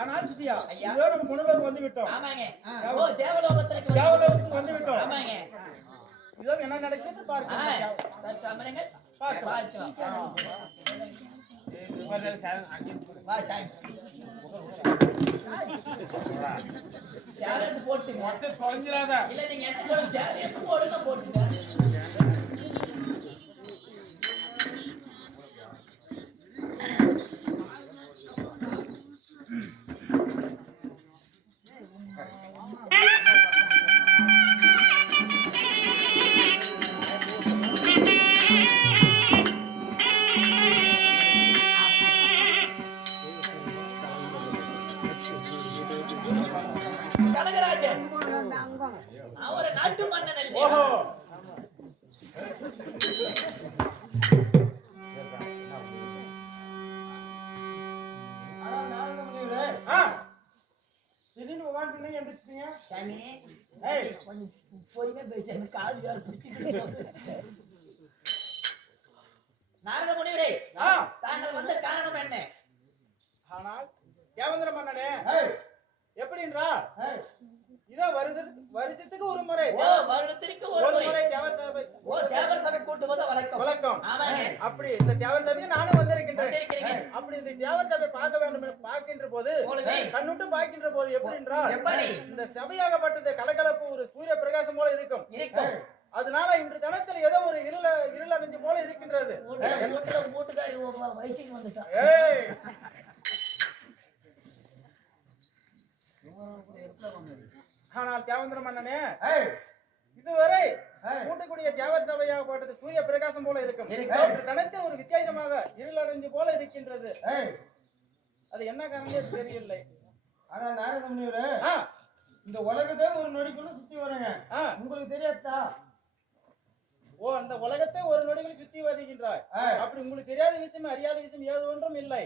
ஆனால் சித்தியா இதோ நம்ம முனிவர் வந்து விட்டோம். ஆமாங்க. ஓ தேவலோகத்துக்கு வந்து விட்டோம். ஆமாங்க. இதோ என்ன நடக்குது பாருங்க. சமரங்க பார்க்கலாம். சேலட் போட்டு மொத்த தொலைஞ்சிராத. இல்ல நீங்க என்ன சொல்லுங்க சேலட் போடுங்க போட்டுங்க. அவரை நாட்டு மன்னன். ஓஹோ கொஞ்சம் பொறுமையா பேச காது வேற பிடிச்சிட்டு. நாரத முனிவரே தாங்கள் வந்த காரணம் என்ன? ஆனால் தேவேந்திர மன்னனே எப்படின்றா இதோ வருடத்துக்கு ஒரு முறை தேவர் சபை கூட்டு வந்த வழக்கம். அப்படி இந்த தேவர் சபையை நானும் வந்திருக்கின்றேன். அப்படி இந்த தேவர் சபை பார்க்க வேண்டும் பார்க்கின்ற போது கண்ணுட்டு பார்க்கின்ற போது எப்படின்றா இந்த சபையாகப்பட்டது கலகலப்பு ஒரு சூரிய பிரகாசம் போல இருக்கும். அதனால இன்று தினத்தில் ஏதோ ஒரு இருள் அணிஞ்சு போல இருக்கின்றது. மூட்டுக்காரி வயசுக்கு வந்துட்டான். ஆனால் தேவேந்திர மன்னனே இதுவரை கூட்டக்கூடிய தேவர் சபையாக போட்டது சூரிய பிரகாசம் போல இருக்கும். தனத்தில் ஒரு வித்தியாசமாக இருளடைஞ்சு போல இருக்கின்றது. அது என்ன காரணமே தெரியவில்லை. ஆனா நாரத முனிவரே இந்த உலகத்தை ஒரு நொடிக்குள்ள சுத்தி வரேங்க. உங்களுக்கு தெரியாதா? ஓ அந்த உலகத்தை ஒரு நொடிக்குள்ள சுத்தி வருகின்றாய். அப்படி உங்களுக்கு தெரியாத விஷயம் அறியாத விஷயம் ஏது ஒன்றும் இல்லை.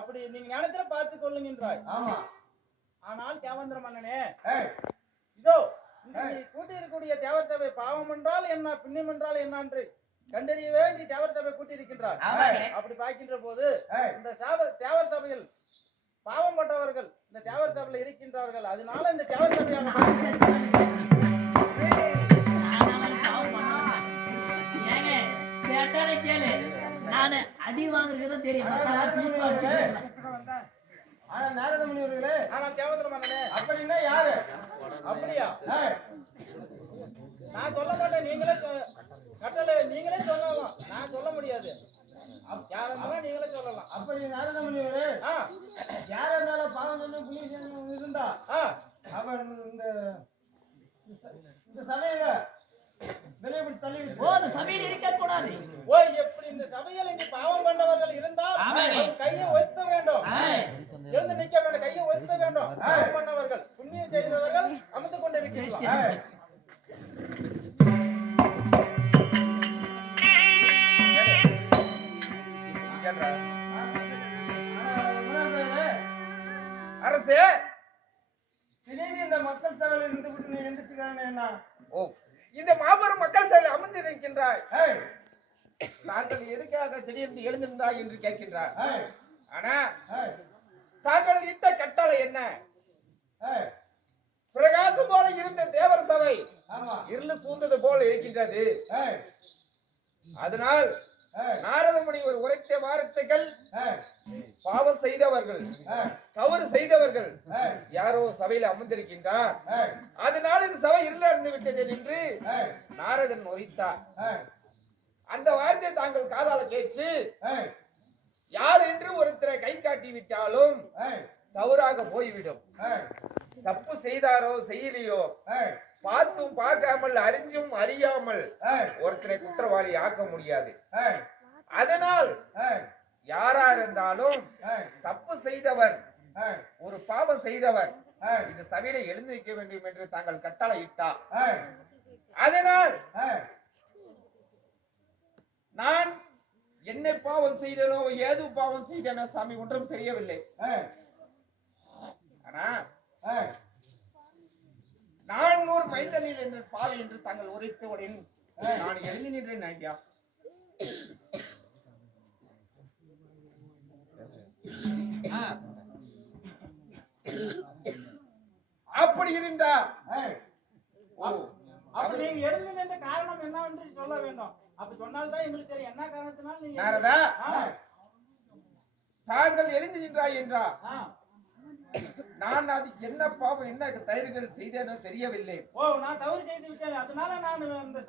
அப்படி நீங்க ஞானத்துல பார்த்து கொள்ளுகின்றாய். ஆமா. ஆனால் தேவேந்திர மன்னனே இதோ கூட்டி இருக்கக்கூடிய தேவர் சபை பாவம் என்றால் என்ன புண்ணியம் என்றால் என்ன என்று கண்டறியவே நீ தேவர் சபை கூட்டி இருக்கின்றார். அப்படி பார்க்கின்ற போது இந்த தேவர் சபையில் பாவம் பட்டவர்கள் இந்த தேவர் சபையில் இருக்கின்றார்கள். அதனால இந்த தேவர் சபையான நானு அடி வாங்குறது தெரியும். ஆனா நாரத முனிவர்களே ஆனா தேவேந்திர மன்னனே அப்படின்னா யாரு? அப்படியா நான் சொல்ல மாட்டேன். நீங்களே கட்டளை நீங்களே சொல்லலாம். நான் சொல்ல முடியாது. யாரெல்லாம் நீங்களே சொல்லலாம். அப்படி நாரத முனிவரே யார இருந்தாலும் பாவம் சொன்ன புண்ணியம் இருந்தா அவன் இந்த சபையில வெளியப்படி தள்ளி அந்த சபையில் இருக்க கூடாது. ஓ எப்படி இந்த சபையில் இங்கே பாவம் பண்ணவர்கள் இருந்தால் கையை ஒசுத்த வேண்டும். எழுந்து நிற்க வேண்டும். கையை ஒசுத்த வேண்டும். பாவம் பண்ணவர்கள் புண்ணியம் செய்தவர்கள் அமர்ந்து கொண்டிருக்கிறார்கள். அரசே திடீர்னு இந்த மக்கள் சபையில் இருந்து விட்டு நீ எந்திரிச்சுக்கான என்ன? ஓ இந்த மாபெரும் மக்கள் சபையில் அமர்ந்திருக்கின்றாய். தாங்கள் எதுக்காக திடீர்னு எழுந்திருந்தாய் என்று கேட்கின்றார். ஆனா தாங்கள் இட்ட கட்டளை என்ன? பிரகாசம் போல இருந்த தேவர் சபை இருள் சூழ்ந்தது போல இருக்கின்றது. அதனால் நாரத முனிவர் உரைத்த வார்த்தைகள் பாவம் செய்தவர்கள் தவறு செய்தவர்கள் யாரோ சபையில் அமர்ந்திருக்கின்றார். அதனால் இந்த சபை இருளடைந்து விட்டது என்று நாரதன் உரைத்தார். அந்த வார்த்தையை தாங்கள் காதால கேட்டு யார் என்று ஒருத்தரை கை காட்டி விட்டாலும் தவறாக போய்விடும். தப்பு செய்தாரோ செய்யலையோ பார்த்தும் பார்க்காமல் அறிஞ்சும் அறியாமல் ஒருத்தரை குற்றவாளி ஆக்க முடியாது. அதனால் யாரா இருந்தாலும் தப்பு செய்தவர் ஒரு பாவம் செய்தவர் இந்த சபையில எழுந்திருக்க வேண்டும் என்று தாங்கள் கட்டளை இட்டார். அதனால் நான் என்ன பாவம் செய்தனோ ஏது பாவம் செய்தனோ சாமி ஒன்றும் தெரியவில்லை. ஆனா 400 மைந்தனில் என்று பாவி என்று தாங்கள் உரைத்தவுடன் நான் எழுந்து நின்றேன். ஐயா இப்படி இருந்தா அப்ப நீங்க எழுந்து நின்ற காரணம் என்னவென்று சொல்ல வேண்டும். அப்படி சொன்னால்தான் எங்களுக்கு தெரியும் என்ன காரணத்தினால் நீங்க நாரதா தாங்கள் எழுந்து நின்றாய் என்றா நான் அது என்ன பாவம் என்ன தயிர்கள் செய்தேனோ தெரியவில்லை. நான் தவறு செய்து விட்டேன், அதனால நான் இந்த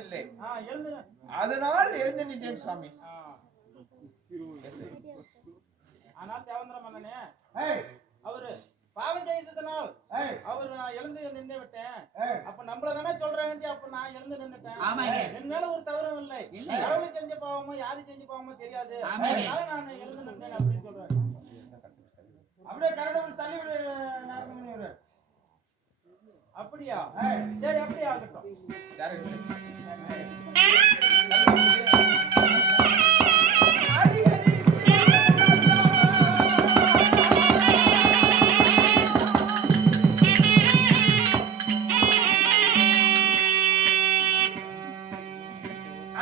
இல்லை எழுந்து அதனால் எழுந்து நின்றேன் சுவாமி. ஆனால் தேவேந்திர மன்னனே அவரு பாவம் செய்ததனால் அவரு நான் எழுந்து நின்று விட்டேன். அப்ப நம்மளதானே சொல்றாங்க, அப்ப நான் எழுந்து நின்னுட்டேன். என் மேல ஒரு தவறும் இல்லை. கடவுளை செஞ்ச பாவமோ யாரு செஞ்ச பாவமோ தெரியாது, அதனால நான் எழுந்து நின்றேன் அப்படின்னு சொல்றேன். அப்படியே கடவுள் தள்ளி விடு நாரதமுனிவரே. அப்படியா? சரி, அப்படியே ஆகட்டும்.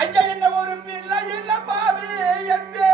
ஐயா என்ன ஒரு பிள்ளை இல்ல பாவி என்று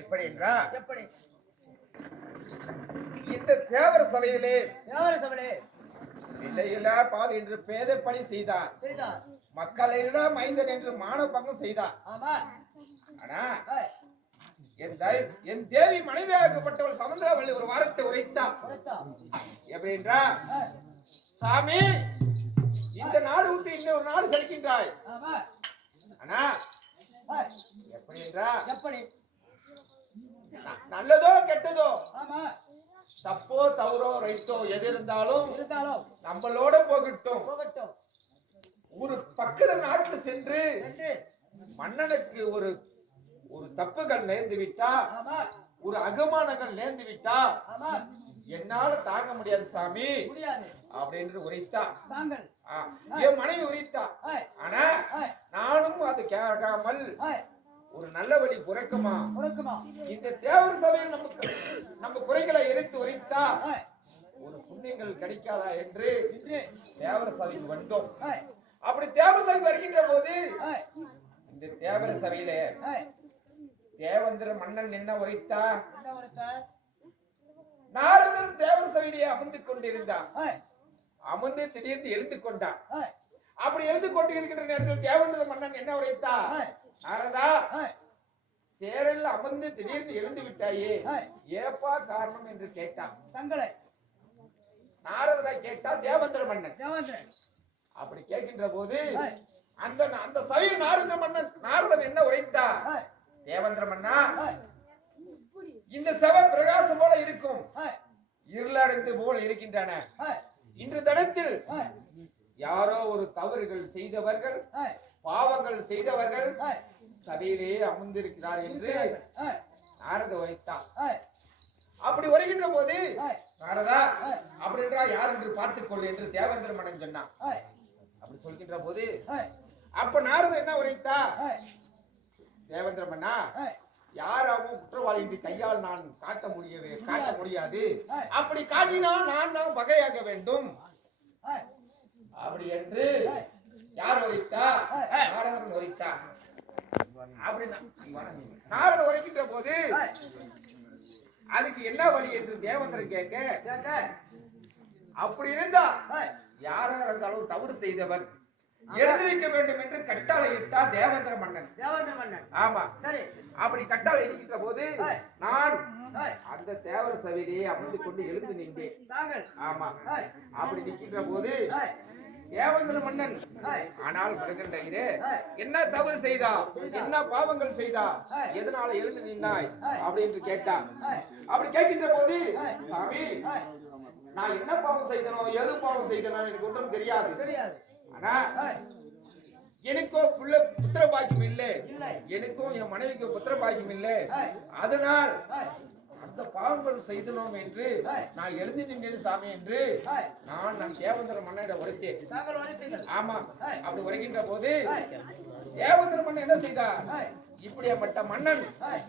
எப்படி என்றால் எப்படி இந்த தேவர சபையிலே யாரு சபையிலே பிள்ளையிலா பால் என்று பேதைப்பணி செய்தார். செய்தார். மக்களெல்லாம் மைந்தன் என்று மானபங்கம் செய்தார். ஆமா. ஆனா என் தேவி மனைவியாகப்பட்டவள் சமுத்திரவள்ளி ஒரு வாரத்தை உரைத்தார். எப்படி என்றா, சாமி இந்த நாடு விட்டு இன்னொரு நாடு செலுக்கின்றாய். ஆனா எப்படி என்றா, எப்படி நல்லதோ கெட்டதோ, ஆமா, தப்போ தவறோ ரைட்டோ எது இருந்தாலும் நம்மளோட போகட்டும். ஒரு பக்கத்து நாட்டுல சென்று மன்னனுக்கு ஒரு ஒரு தப்புகள் நேர்ந்து விட்டா, ஒரு அகமானங்கள் நேர்ந்து விட்டா என்னால தாங்க முடியாது சாமி அப்படின்னு உரைத்தா. என் மனைவி உரைத்தா. ஆனா நானும் அது கேட்காமல் ஒரு நல்ல வழி புறக்குமா, இந்த தேவர் சபையில் நம்ம குறைகளை எரித்து உரைத்தா ஒரு புண்ணியங்கள் கிடைக்காதா என்று தேவர சபைக்கு வந்தோம். அப்படி தேவர சபைக்கு வருகின்ற போது இந்த தேவர சபையில தேவேந்திர மன்னன் என்ன உரைத்தா, நாரதன் தேவர சபையிலே அமர்ந்து கொண்டிருந்தான். அமர்ந்து திடீர்னு எழுந்து கொண்டான். அப்படி எழுந்து கொண்டு இருக்கின்ற நேரத்தில் தேவேந்திர மன்னன் என்ன உரைத்தா, நாரதா சேரல் அமர்ந்து திடீர்னு எழுந்து விட்டாயே, ஏப்பா காரணம் என்று கேட்டான். தங்களை நாரதரை கேட்டா தேவேந்திர மன்னன். அப்படி கேட்கின்ற போது அந்த சபையில் நாரதன் என்ன உரைத்தா, தேவேந்திர மன்னா இந்த சபை பிரகாசம் போல இருக்கும், இருளடைந்து போல் இருக்கின்றன. இன்று தினத்தில் யாரோ ஒரு தவறுகள் செய்தவர்கள், பாவங்கள் செய்தவர்கள் சபையிலே அமர்ந்திருக்கிறார் என்று நாரத உரைத்தான். அப்படி வருகின்ற போது நாரதா அப்படி என்றா யார் என்று பார்த்துக்கொள் என்று தேவேந்திர மன்னன் சொன்னான். அப்படி சொல்கின்ற போது அப்ப நாரத என்ன உரைத்தா, தேவேந்திர மன்னா யாராவும் குற்றவாளி என்று கையால் நான் காட்ட முடியாது. அப்படி காட்டினால் நான் தான் பகையாக வேண்டும் அப்படி என்று யார் உரைத்தா, நாரதன் உரைத்தா. அப்படி நாரத உரைக்கின்ற போது அதுக்கு என்ன வழி என்று தேவேந்திரன் கேட்க, அப்படி இருந்தா யாரா இருந்தாலும் தவறு செய்தவர் எழுதி வைக்க வேண்டும் என்று கட்டாளை இட்டா தேவேந்திர மன்னன். ஆமா, சரி. அப்படி கட்டாளை இருக்கின்ற போது நான் அந்த தேவர சபையிலேயே அமர்ந்து கொண்டு எழுந்து நின்றேன். ஆமா, அப்படி நிற்கின்ற போது தேவேந்திர மன்னன் ஆனால் மருகண்டகிரே என்ன தவறு செய்தா, என்ன பாவங்கள் செய்தா, எதனால எழுந்து நின்னாய் அப்படின்னு கேட்டான். அப்படி கேட்கின்ற போது சாமி நான் என்ன பாவம் செய்தனோ எது பாவம் செய்தனோ எனக்கு ஒன்றும் தெரியாது. ஆனா எனக்கும் புத்திர பாக்கியம் இல்லை, எனக்கும் என் மனைவிக்கு புத்திர பாக்கியம் இல்லை. அதனால் அந்த பாவங்கள் செய்தனோம் என்று நான் எழுதி நின்றேன் சாமி என்று நான் தேவேந்திர மன்னனிடம் உரைத்தேன். ஆமா, அப்படி வருகின்ற போது தேவேந்திர மன்னன் என்ன செய்தார், இப்படியாப்பட்ட மன்னன்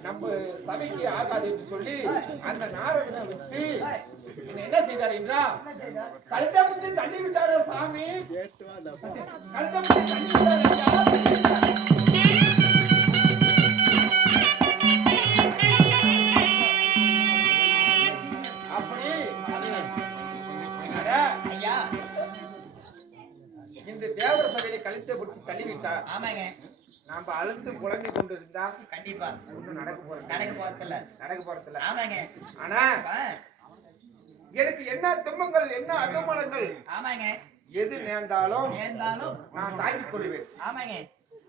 நம்ம சபைக்கு ஆகாது என்று சொல்லி அந்த நாரதனை விட்டு என்ன செய்தார் என்றால் கழுத்தை முடிச்சு தள்ளி விட்டாரோ சாமி, கழுத்தை முடிச்சு தள்ளி விட்டார். அப்படி ஐயா இந்த தேவர சபையை கழுத்தை பிடிச்சு தள்ளி விட்டார். நாம அழுந்து புலம்பி கொண்டு இருந்தா கண்டிப்பா ஒண்ணும் நடக்க போறதில்ல ஆமாங்க ஆனா எனக்கு என்ன துன்பங்கள் என்ன அகமானங்கள் ஆமாங்க எது நேர்ந்தாலும் நான் தாங்கிக் கொள்வேன் ஆமாங்க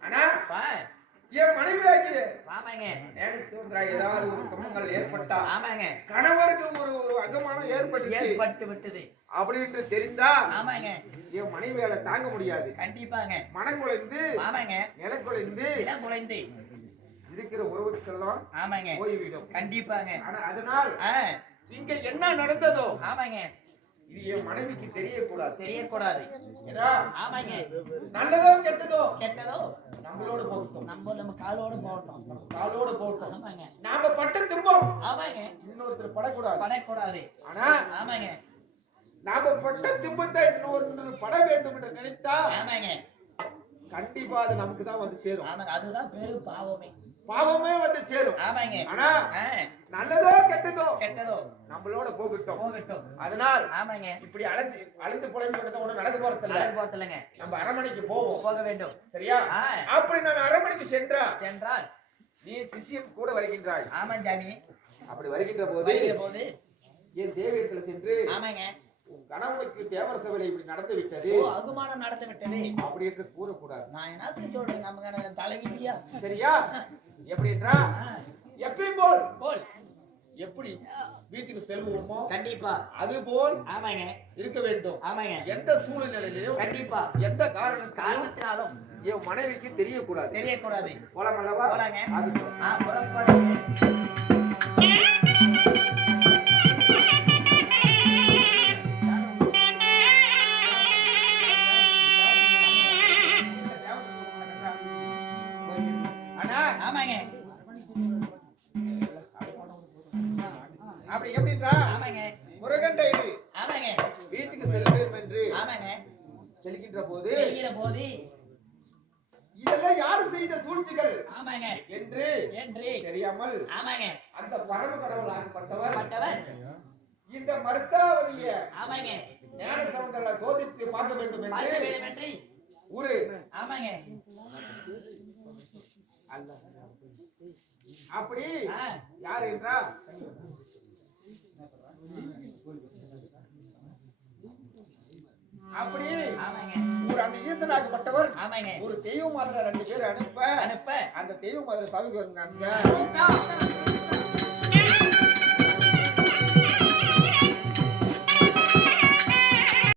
ஆனா என் மனைவியாகி ஆமாங்க ஏதாவது ஒரு துன்பங்கள் ஏற்பட்டா ஆமாங்க கணவருக்கு ஒரு அகமானம் ஏற்பட்டு விட்டது அப்படின்னு தெரிந்தா ஆமாங்க என் மனைவியால தாங்க முடியாது கண்டிப்பாங்க மனம் குலைந்து ஆமாங்க நிலக்குலைந்து குலைந்து இருக்கிற உறவுக்கெல்லாம் ஆமாங்க போய்விடும் கண்டிப்பாங்க ஆனா அதனால் இங்க என்ன நடந்ததோ ஆமாங்க இது என் மனைவிக்கு தெரியக்கூடாது ஆமாங்க நல்லதோ கெட்டதோ நம்மளோட போகட்டும் நம்ம காலோட போகட்டும் ஆமாங்க நாம பட்ட துன்பம் ஆமாங்க இன்னொருத்தர் படக்கூடாது ஆனா ஆமாங்க நாம பட்ட துன்பத்தை இன்னொரு பட வேண்டும் என்று நினைத்தா ஆமாங்க கண்டிப்பா அது நமக்கு தான் வந்து சேரும் ஆமாங்க அதுதான் பெரு பாவமே வந்து சேரும் ஆமாங்க ஆனா நல்லதோ கெட்டதோ நம்மளோட போகட்டும் அதனால் ஆமாங்க இப்படி அழுந்து புலம்பி கொண்டது ஒண்ணு நடக்க போறதில்லைங்க நம்ம அரண்மனைக்கு போக வேண்டும் சரியா அப்படி நான் அரண்மனைக்கு சென்றால் நீ சிஷியன் கூட வருகின்றாய் ஆமா ஜாமி அப்படி வருகின்ற போது என் தேவியத்துல சென்று ஆமாங்க கணவனுக்கு தேவர சபையில இப்படி நடந்து விட்டது அகுமானம் நடந்து விட்டது அப்படி என்று கூறக்கூடாது நான் என்ன சொல்றேன் நம்ம தலைவிதியா சரியா எப்படி என்றா எப்பயும் போல் எப்படி வீட்டுக்கு செல்வோமோ கண்டிப்பா அது போல் ஆமாங்க இருக்க வேண்டும் ஆமாங்க எந்த சூழ்நிலையிலும் கண்டிப்பா எந்த காரணத்தினாலும் என் மனைவிக்கு தெரியக்கூடாது போலாம் அல்லவா போலாங்க அது புறப்படு ஆமாங்க அப்படி எப்படின்றா ஆமாங்க முருகண்ட இது ஆமாங்க வீட்டுக்கு செல்வேன் என்று ஆமாங்க செல்கின்ற போது இதெல்லாம் யாரு செய்த சூழ்ச்சிகள் ஆமாங்க என்று தெரியாமல் ஆமாங்க அந்த பரம கடவுள் ஆகப்பட்டவர் இந்த மருத்தாவதிய ஆமாங்க ஞான சமுதிரத்தை சோதித்து பார்க்க வேண்டும் என்று ஊரு ஆமாங்க அப்படி யார் என்றா அப்படி ஒரு அந்த ஈசனாகப்பட்டவர் ஒரு தெய்வ மாதிரி 2 பேர் அனுப்ப அந்த தெய்வ மாதிரி சபைக்கு வந்தாங்க